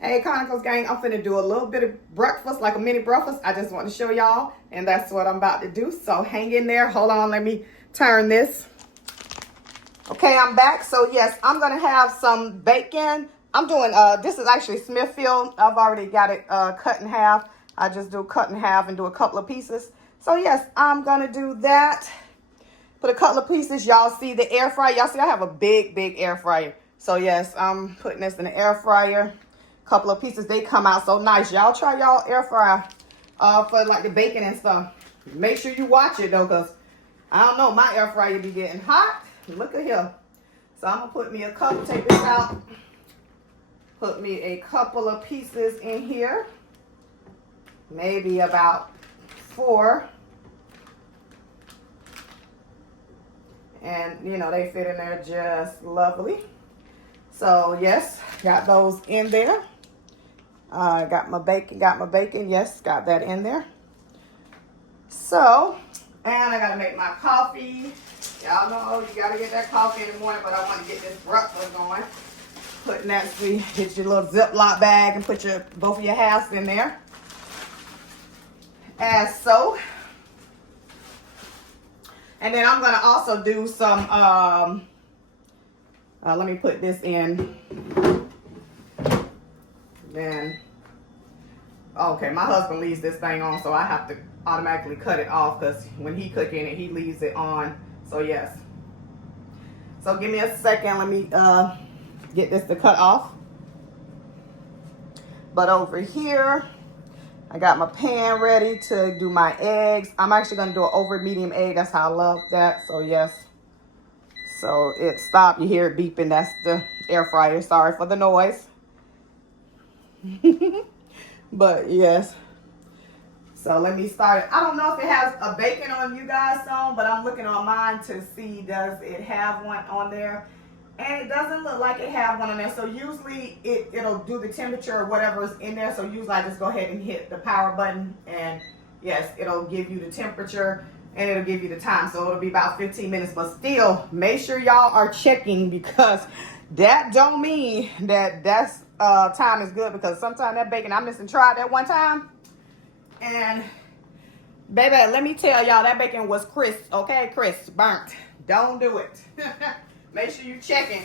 Hey, Chronicles gang, I'm finna do a little bit of breakfast, like a mini breakfast. I just want to show y'all, and that's what I'm about to do. So hang in there. Hold on, let me turn this. Okay, I'm back. So yes, I'm gonna have some bacon. I'm doing, this is actually Smithfield. I've already got it cut in half. I just do cut in half and do a couple of pieces. So yes, I'm gonna do that. Put a couple of pieces. Y'all see the air fryer? Y'all see I have a big air fryer. So yes, I'm putting this in the air fryer. Couple of pieces. They come out so nice. Y'all try y'all air fryer for like the bacon and stuff. Make sure you watch it though, because I don't know, my air fryer be getting hot. Look at here. So I'm gonna put me a couple, take this out. Put me a couple of pieces in here. Maybe about 4. And, you know, they fit in there just lovely. So, yes, got those in there. Got my bacon. Yes, got that in there. So, and I got to make my coffee. Y'all know you got to get that coffee in the morning, but I want to get this breakfast going. Putting that, get your little Ziploc bag and put both of your halves in there. As so. And then I'm going to also do some, let me put this in. Then, okay, my husband leaves this thing on, so I have to automatically cut it off because when he cooking it, he leaves it on. So, yes. So, give me a second. Let me get this to cut off. But over here, I got my pan ready to do my eggs. I'm actually going to do an over medium egg. That's how I love that. So, yes. So, it stopped. You hear it beeping. That's the air fryer. Sorry for the noise. But, yes. So, let me start it. I don't know if it has a bacon on you guys' song, but I'm looking on mine to see does it have one on there. And it doesn't look like it have one on there. So usually it'll do the temperature or whatever is in there. So usually I just go ahead and hit the power button. And yes, it'll give you the temperature and it'll give you the time. So it'll be about 15 minutes. But still, make sure y'all are checking because that don't mean that that's time is good. Because sometimes that bacon, I missed and tried that one time. And baby, let me tell y'all, that bacon was crisp. Okay, crisp, burnt. Don't do it. Make sure you're checking.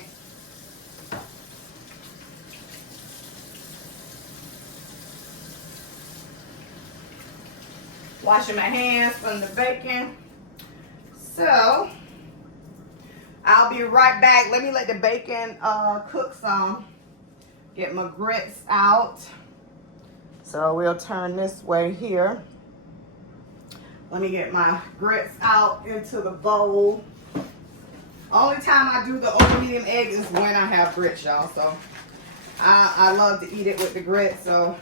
Washing my hands from the bacon. So, I'll be right back. Let me let the bacon cook some. Get my grits out. So, we'll turn this way here. Let me get my grits out into the bowl. Only time I do the over medium egg is when I have grits, y'all. So I love to eat it with the grits. So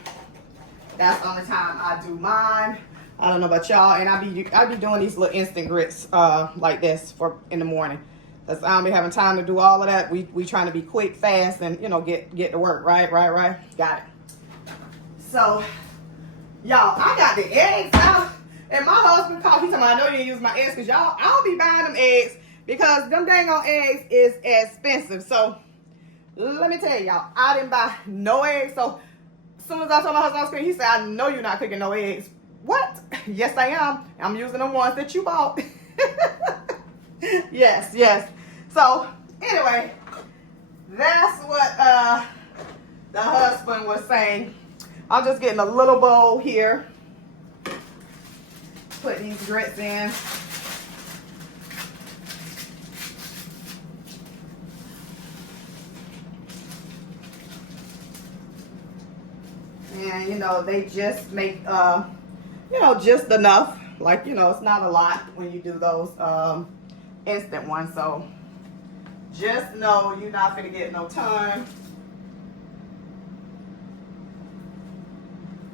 that's the only time I do mine. I don't know about y'all, and I be doing these little instant grits like this for in the morning. Cause I don't be having time to do all of that. We trying to be quick, fast, and you know get to work. Right. Got it. So y'all, I got the eggs out, and my husband called. He told me I know you didn't use my eggs, cause y'all I'll be buying them eggs. Because them dang on eggs is expensive. So, let me tell y'all, I didn't buy no eggs. So, as soon as I told my husband I was cooking, he said, I know you're not cooking no eggs. What? Yes, I am. I'm using the ones that you bought. Yes. So, anyway, that's what the husband was saying. I'm just getting a little bowl here. Put these grits in. And, you know, they just make, you know, just enough. Like, you know, it's not a lot when you do those instant ones. So, just know you're not going to get no ton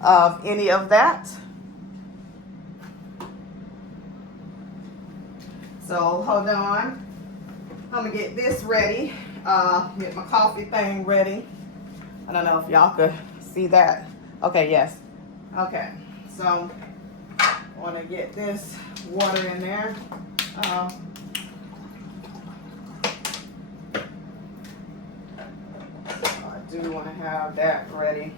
of any of that. So, hold on. I'm going to get this ready. Get my coffee thing ready. I don't know if y'all could see that. Okay, yes. Okay, so I want to get this water in there. do want to have that ready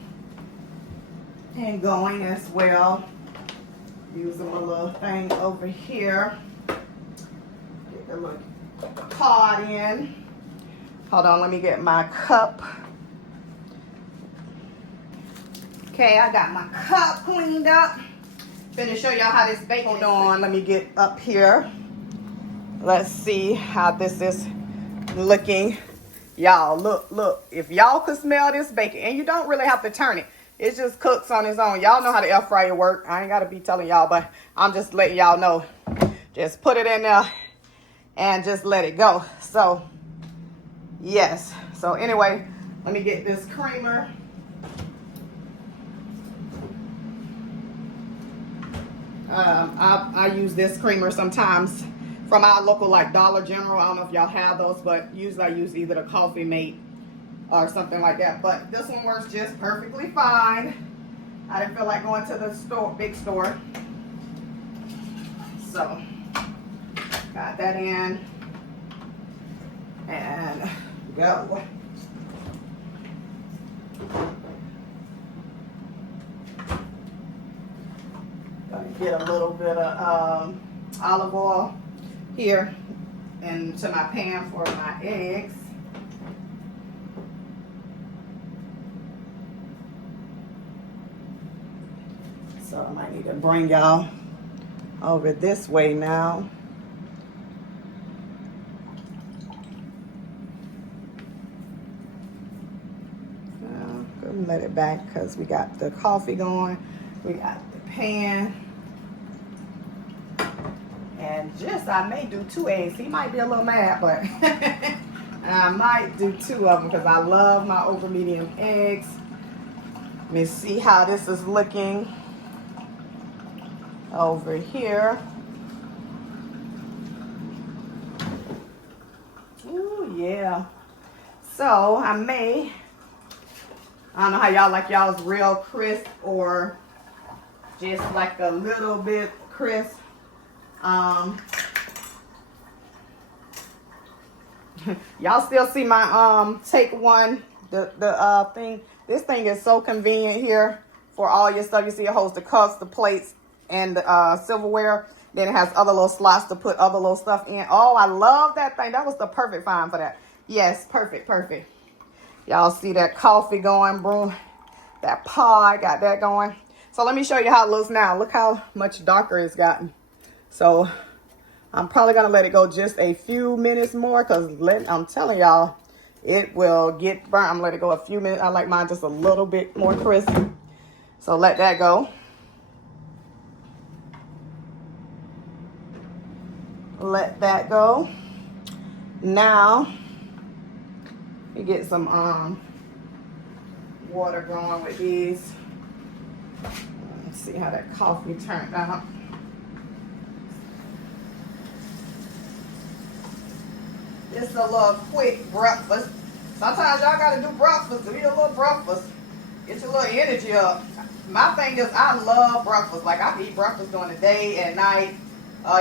and going as well. Using my little thing over here. Get the little card in. Hold on, let me get my cup. Okay, I got my cup cleaned up. Finna show y'all how this bacon is. Hold on, let me get up here. Let's see how this is looking. Y'all, look. If y'all could smell this bacon, and you don't really have to turn it. It just cooks on its own. Y'all know how the air fryer work. I ain't got to be telling y'all, but I'm just letting y'all know. Just put it in there and just let it go. So, yes. So, anyway, let me get this creamer. I use this creamer sometimes from our local like Dollar General. I don't know if y'all have those, but usually I use either the Coffee Mate or something like that. But this one works just perfectly fine. I didn't feel like going to the store, big store. So, got that in. And go. Gonna get a little bit of olive oil here into my pan for my eggs. So I might need to bring y'all over this way now. Let it back because we got the coffee going. We got the pan. And just, I may do 2 eggs. He might be a little mad, but I might do 2 of them because I love my over medium eggs. Let me see how this is looking over here. Ooh, yeah. So I don't know how y'all like y'all's real crisp or just like a little bit crisp. Y'all still see my take one, the thing. This thing is so convenient here for all your stuff. You see it holds the cups, the plates, and the silverware. Then it has other little slots to put other little stuff in. Oh, I love that thing. That was the perfect find for that. Yes, perfect. Y'all see that coffee going, bro? That pod, got that going. So let me show you how it looks now. Look how much darker it's gotten. So I'm probably going to let it go just a few minutes more because I'm telling y'all, it will get burnt. I'm going to let it go a few minutes. I like mine just a little bit more crisp. So let that go. Let that go. Now, you get some water going with these. Let's see how that coffee turned out. It's a little quick breakfast. Sometimes y'all gotta do breakfast to be a little breakfast. Get your little energy up. My thing is I love breakfast. Like I can eat breakfast during the day and night.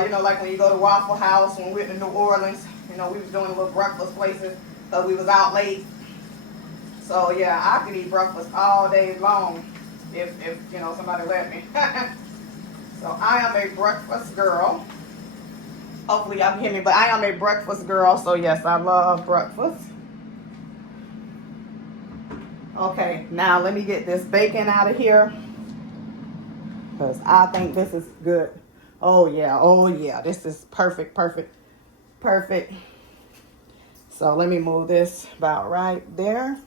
You know, like when you go to Waffle House when we went to New Orleans, you know, we was doing little breakfast places because we was out late. So yeah, I could eat breakfast all day long if you know somebody let me. So I am a breakfast girl. Hopefully y'all can hear me, but I am a breakfast girl, so yes, I love breakfast. Okay, now let me get this bacon out of here because I think this is good. Oh yeah, this is perfect. So let me move this about right there.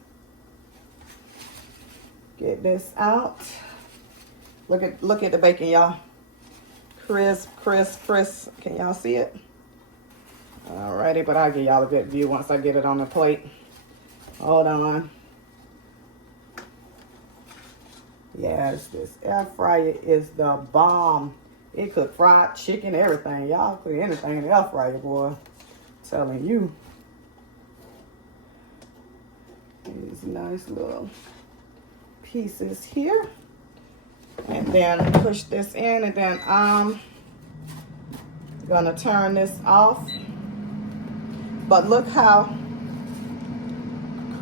Get this out. Look at the bacon, y'all. Crisp. Can y'all see it? Alrighty, but I'll give y'all a good view once I get it on the plate. Hold on. Yes, this air fryer is the bomb. It cook fried chicken, everything. Y'all cook anything in the air fryer, boy. I'm telling you. These nice little pieces here. And then push this in, and then I'm gonna turn this off. But look how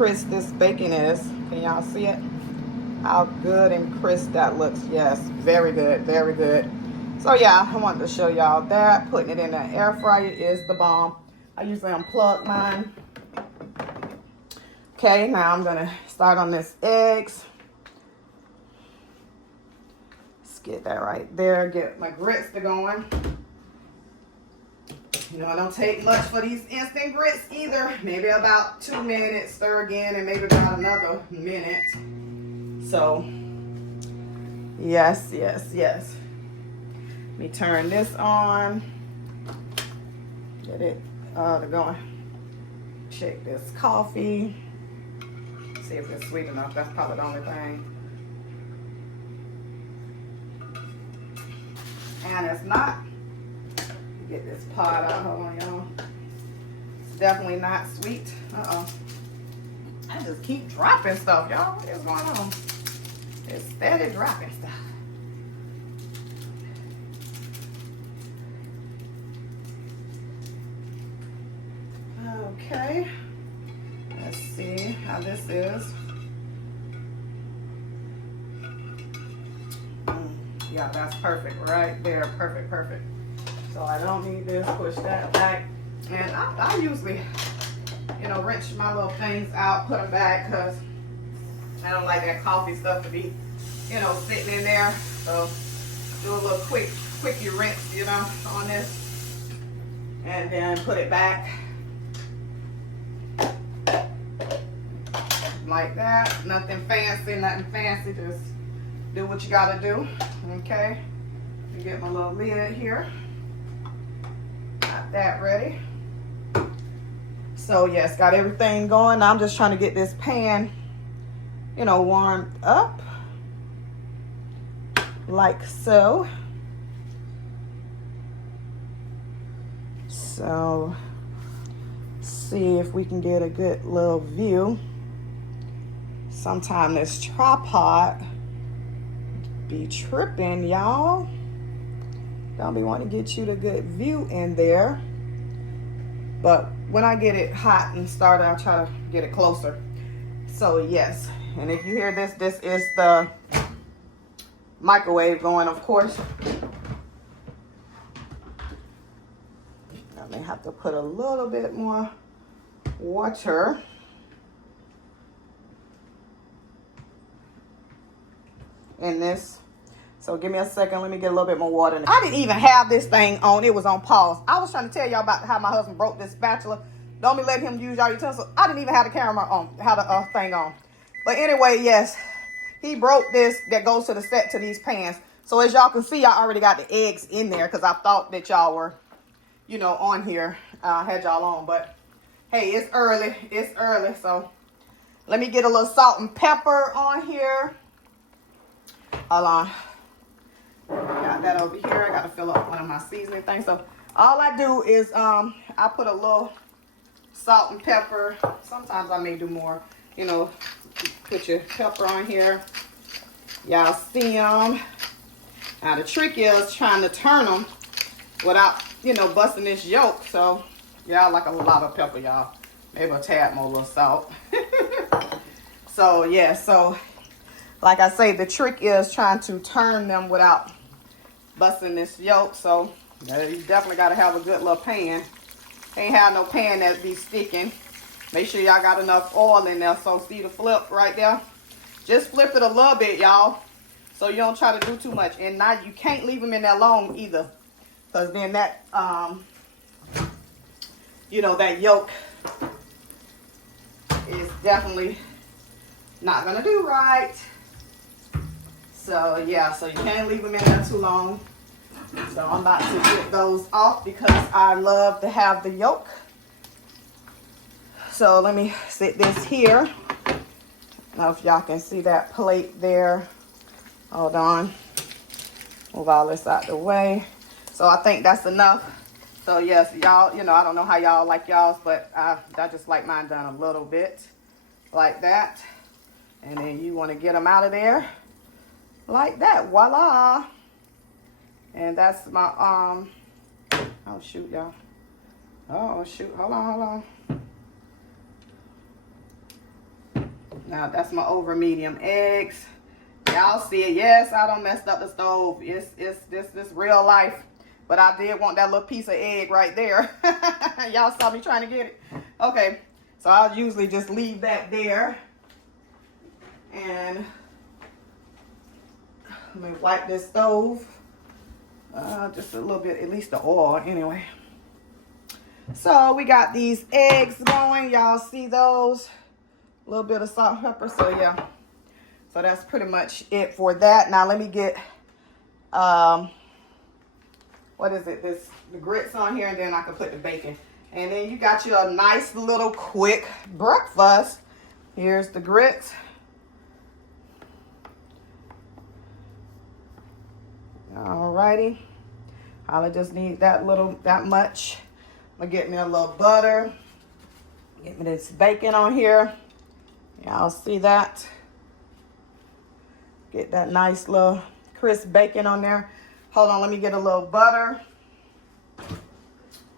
crisp this bacon is. Can y'all see it? How good and crisp that looks. Yes, very good, very good. So yeah, I wanted to show y'all that. Putting it in the air fryer is the bomb. I usually unplug mine. Okay, now I'm gonna start on this eggs. Let's get that right there. Get my grits to going. You know, it don't take much for these instant grits either. Maybe about 2 minutes, stir again, and maybe about another minute. So, yes, yes, yes. Let me turn this on. Get it going. Shake this coffee. See if it's sweet enough. That's probably the only thing. And it's not. Get this pot out. Hold on, y'all. It's definitely not sweet. Uh-oh. I just keep dropping stuff, y'all. What is going on? It's steady dropping stuff. Okay. Let's see how this is. Yeah, that's perfect right there. Perfect, perfect. So I don't need this. Push that back. And I usually, you know, wrench my little things out, put them back, because I don't like that coffee stuff to be, you know, sitting in there. So do a little quickie rinse, you know, on this. And then put it back. Like that. Nothing fancy, nothing fancy. Just do what you gotta do. Okay. Let me get my little lid here. Got that ready. So yes, got everything going. Now I'm just trying to get this pan, you know, warmed up. Like so. So, see if we can get a good little view. Sometime this tripod be tripping, y'all. Don't be wanting to get you the good view in there. But when I get it hot and started, I'll try to get it closer. So yes, and if you hear this, this is the microwave going, of course. I may have to put a little bit more water. In this. So give me a second. Let me get a little bit more water in it. I didn't even have this thing on. It was on pause. I was trying to tell y'all about how my husband broke this spatula. Don't be letting him use y'all utensils. I didn't even have the camera on, had the thing on. But anyway, yes, he broke this that goes to the set to these pans. So as y'all can see, I already got the eggs in there because I thought that y'all were, you know, on here. Had y'all on. But hey, it's early. It's early. So let me get a little salt and pepper on here. Hold on. Got that over here. I got to fill up one of my seasoning things. So all I do is I put a little salt and pepper. Sometimes I may do more. You know, put your pepper on here. Y'all see them. Now the trick is trying to turn them without, you know, busting this yolk. So y'all like a lot of pepper, y'all. Maybe a tad more little salt. So yeah, so like I say, the trick is trying to turn them without busting this yolk. So you definitely got to have a good little pan. Ain't have no pan that be sticking. Make sure y'all got enough oil in there. So see the flip right there? Just flip it a little bit, y'all. So you don't try to do too much. And now you can't leave them in there long either. Because then that, you know, that yolk is definitely not going to do right. So yeah, so you can't leave them in there too long. So I'm about to get those off because I love to have the yolk. So let me sit this here. I don't know if y'all can see that plate there. Hold on. Move all this out the way. So I think that's enough. So yes, y'all, you know, I don't know how y'all like y'all's, but I just like mine done a little bit like that. And then you want to get them out of there. Like that, voila. And that's my, oh shoot, y'all. Oh shoot, hold on. Now that's my over medium eggs. Y'all see it. Yes, I done messed up the stove. It's this real life. But I did want that little piece of egg right there. Y'all saw me trying to get it. Okay, so I'll usually just leave that there. And let me wipe this stove. Just a little bit, at least the oil anyway. So we got these eggs going. Y'all see those? A little bit of salt and pepper. So yeah. So that's pretty much it for that. Now let me get what is it? The grits on here, and then I can put the bacon. And then you got your nice little quick breakfast. Here's the grits. Alrighty. I'll just need that much. I'm gonna get me a little butter. Get me this bacon on here. Y'all see that? Get that nice little crisp bacon on there. Hold on, let me get a little butter.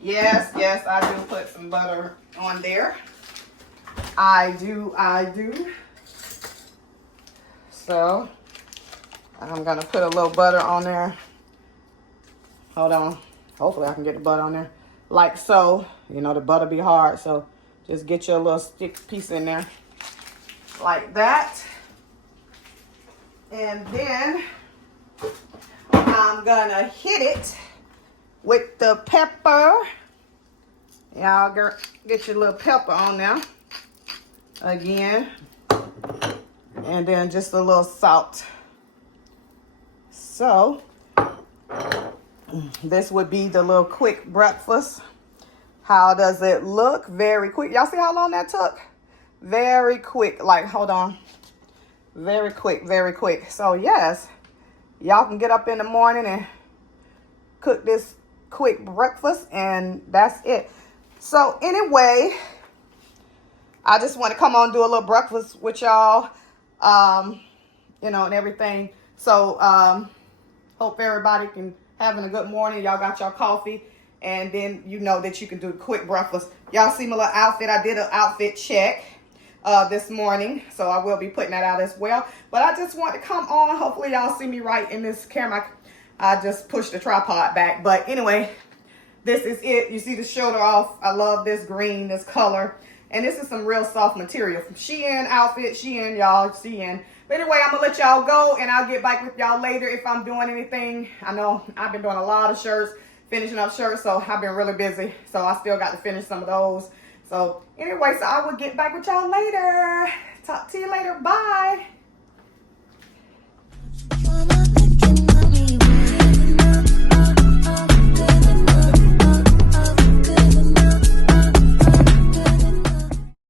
Yes, I do put some butter on there. I do. So, I'm gonna put a little butter on there. Hold on. Hopefully I can get the butter on there. Like so. You know, the butter be hard, so just get your little stick piece in there. Like that. And then I'm gonna hit it with the pepper. Y'all get your little pepper on there again. And then just a little salt. So this would be the little quick breakfast. How does it look? Very quick. Y'all see how long that took? Very quick. Like, hold on. Very quick, very quick. So yes, y'all can get up in the morning and cook this quick breakfast, and that's it. So anyway, I just want to come on and do a little breakfast with y'all, you know, and everything. So hope everybody can having a good morning. Y'all got your coffee, and then you know that you can do a quick breakfast. Y'all see my little outfit. I did an outfit check this morning, so I will be putting that out as well. But I just want to come on. Hopefully y'all see me right in this camera. I just pushed the tripod back. But anyway, this is it. You see the shoulder off. I love this green, this color. And this is some real soft material from Shein outfit. Shein, y'all. Shein. But anyway, I'm going to let y'all go, and I'll get back with y'all later if I'm doing anything. I know I've been doing a lot of shirts, finishing up shirts, so I've been really busy. So I still got to finish some of those. So anyway, so I will get back with y'all later. Talk to you later. Bye.